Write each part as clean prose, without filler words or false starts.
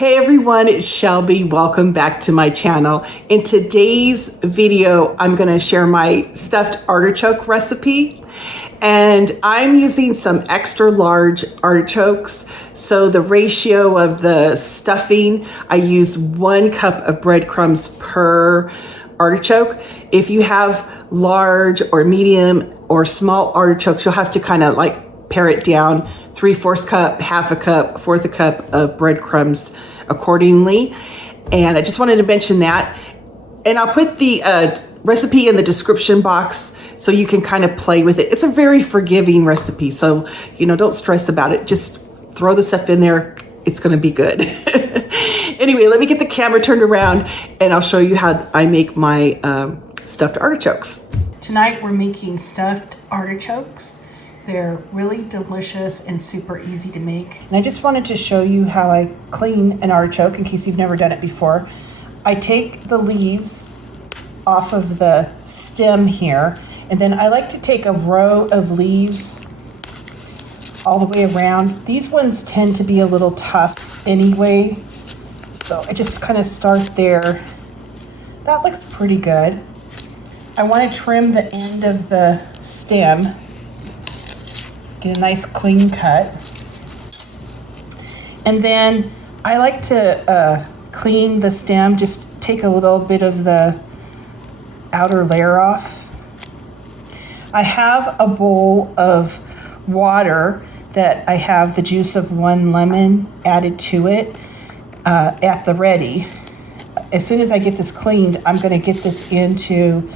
Hey everyone, it's Shelby. Welcome back to my channel. In today's video, I'm going to share my stuffed artichoke recipe. And I'm using some extra large artichokes. So the ratio of the stuffing, I use 1 cup of breadcrumbs per artichoke. If you have large or medium or small artichokes, you'll have to kind of like pare it down, 3/4 cup, 1/2 cup, 1/4 cup of breadcrumbs accordingly. And I just wanted to mention that. And I'll put the recipe in the description box so you can kind of play with it. It's a very forgiving recipe, so don't stress about it. Just throw the stuff in there. It's going to be good. Anyway, let me get the camera turned around and I'll show you how I make my stuffed artichokes. Tonight we're making stuffed artichokes. They're really delicious and super easy to make. And I just wanted to show you how I clean an artichoke in case you've never done it before. I take the leaves off of the stem here, and then I like to take a row of leaves all the way around. These ones tend to be a little tough anyway, so I just kind of start there. That looks pretty good. I want to trim the end of the stem. Get a nice clean cut. And then I like to clean the stem, just take a little bit of the outer layer off. I have a bowl of water that I have the juice of 1 lemon added to it at the ready. As soon as I get this cleaned, I'm going to get this into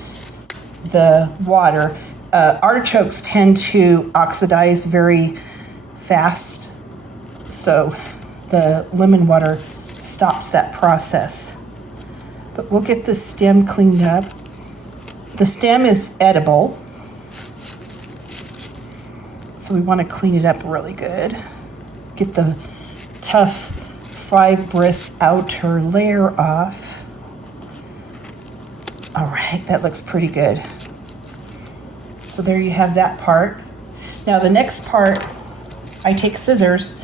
the water. Artichokes tend to oxidize very fast, so the lemon water stops that process. But we'll get the stem cleaned up. The stem is edible, so we want to clean it up really good. Get the tough, fibrous outer layer off. All right, that looks pretty good. So there you have that part. Now the next part, I take scissors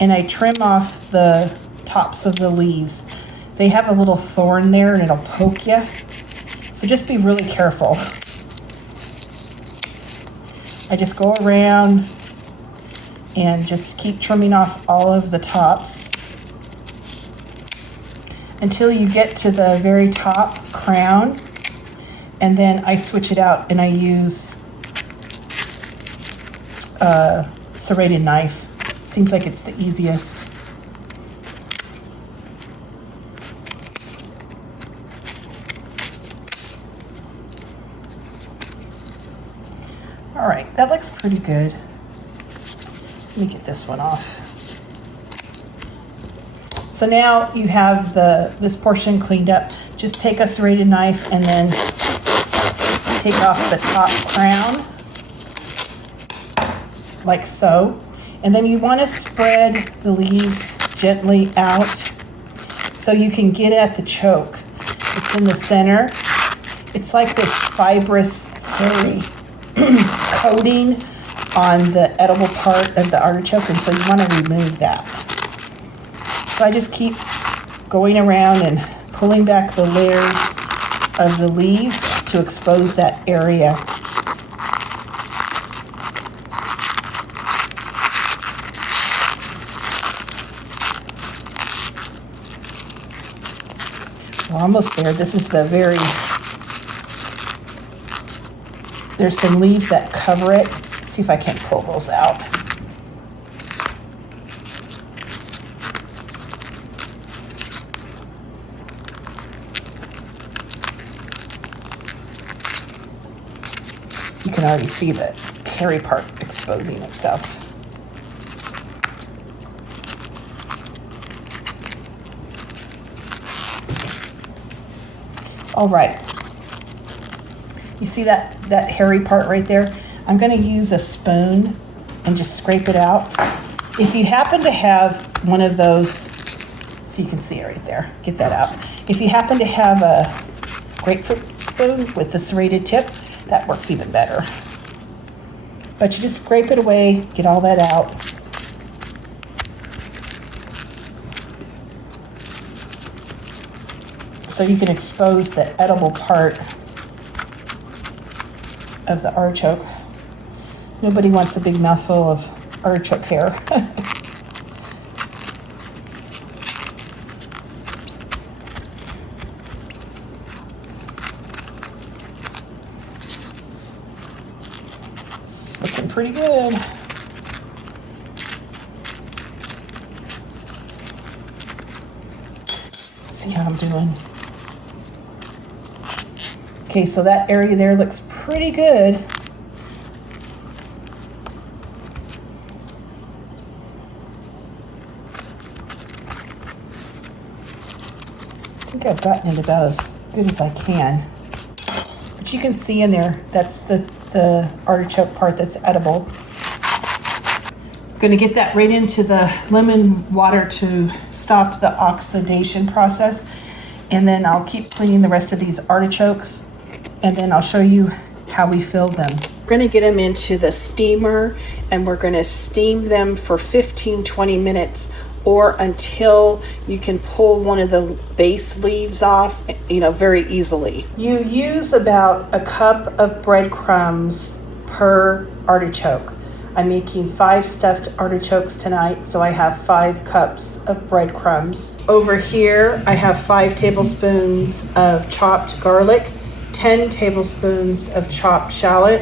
and I trim off the tops of the leaves. They have a little thorn there and it'll poke you. So just be really careful. I just go around and just keep trimming off all of the tops until you get to the very top crown. And then I switch it out and I use serrated knife. Seems like it's the easiest. All right, that looks pretty good. Let me get this one off. So now you have this portion cleaned up. Just take a serrated knife and then take off the top crown, like so. And then you want to spread the leaves gently out so you can get at the choke. It's in the center. It's like this fibrous, hairy coating on the edible part of the artichoke, and so you want to remove that. So I just keep going around and pulling back the layers of the leaves to expose that area. We're almost there. This is the there's some leaves that cover it. Let's see if I can pull those out. You can already see the hairy part exposing itself. All right, you see that hairy part right there? I'm going to use a spoon and just scrape it out. If you happen to have one of those, so you can see it right there, get that out. If you happen to have a grapefruit spoon with the serrated tip, that works even better. But you just scrape it away, get all that out. so you can expose the edible part of the artichoke. Nobody wants a big mouthful of artichoke hair. It's looking pretty good. See how I'm doing. Okay, so that area there looks pretty good. I think I've gotten it about as good as I can. But you can see in there, that's the artichoke part that's edible. I'm gonna get that right into the lemon water to stop the oxidation process. And then I'll keep cleaning the rest of these artichokes. And then I'll show you how we fill them. We're gonna get them into the steamer and we're gonna steam them for 15-20 minutes or until you can pull one of the base leaves off, very easily. You use about a cup of breadcrumbs per artichoke. I'm making 5 stuffed artichokes tonight, so I have 5 cups of breadcrumbs. Over here, I have 5 tablespoons of chopped garlic, 10 tablespoons of chopped shallot,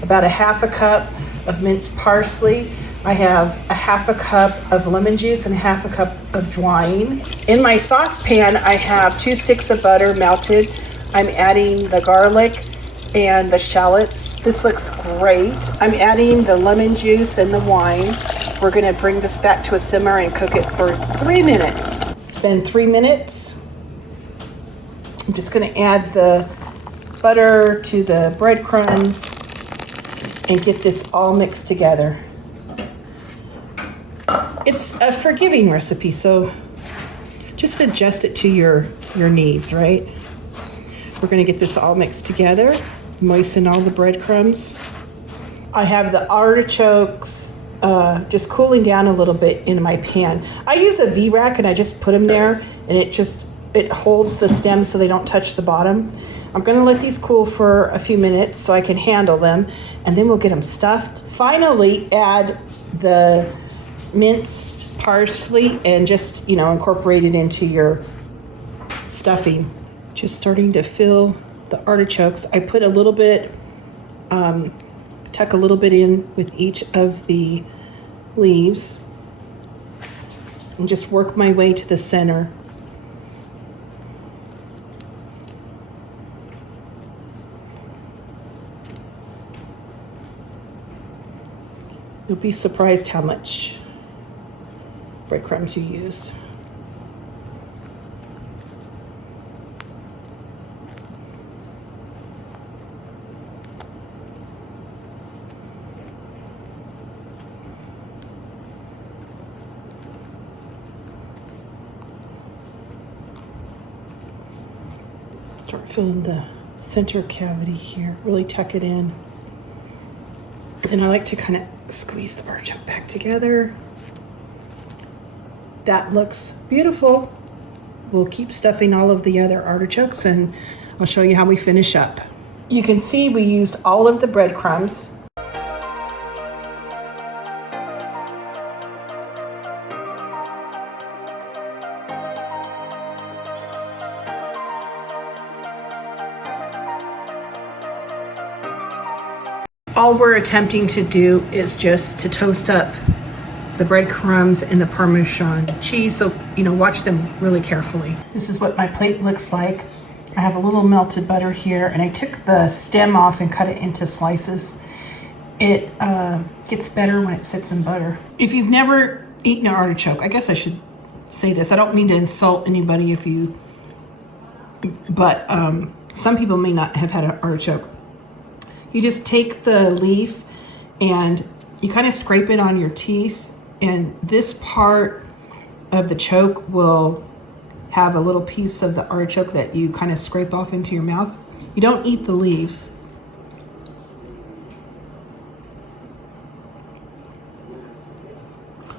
about a half a cup of minced parsley. I have a half a cup of lemon juice and a half a cup of wine. In my saucepan, I have 2 sticks of butter melted. I'm adding the garlic and the shallots. This looks great. I'm adding the lemon juice and the wine. We're gonna bring this back to a simmer and cook it for 3 minutes. It's been 3 minutes. I'm just gonna add the butter to the breadcrumbs and get this all mixed together. It's a forgiving recipe, so just adjust it to your needs, right? We're gonna get this all mixed together, moisten all the breadcrumbs. I have the artichokes just cooling down a little bit in my pan. I use a V-rack and I just put them there and it holds the stems so they don't touch the bottom. I'm gonna let these cool for a few minutes so I can handle them, and then we'll get them stuffed. Finally, add the minced parsley and just, incorporate it into your stuffing. Just starting to fill the artichokes. I put a little bit, tuck a little bit in with each of the leaves and just work my way to the center. You'll be surprised how much breadcrumbs you use. Start filling the center cavity here, really tuck it in. And I like to kind of squeeze the artichoke back together. That looks beautiful. We'll keep stuffing all of the other artichokes and I'll show you how we finish up. You can see we used all of the breadcrumbs. All we're attempting to do is just to toast up the breadcrumbs and the Parmesan cheese, so watch them really carefully. This is what my plate looks like. I have a little melted butter here, and I took the stem off and cut it into slices. It gets better when it sits in butter. If you've never eaten an artichoke, I guess I should say this. I don't mean to insult anybody but some people may not have had an artichoke. You just take the leaf and you kind of scrape it on your teeth, and this part of the choke will have a little piece of the artichoke that you kind of scrape off into your mouth. You don't eat the leaves.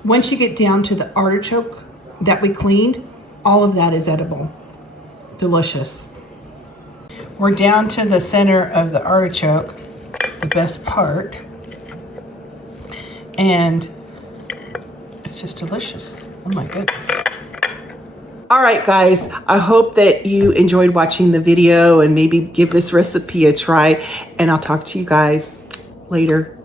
Once you get down to the artichoke that we cleaned, all of that is edible. delicious. We're down to the center of the artichoke, the best part. And it's just delicious. Oh my goodness. All right, guys, I hope that you enjoyed watching the video and maybe give this recipe a try. And I'll talk to you guys later.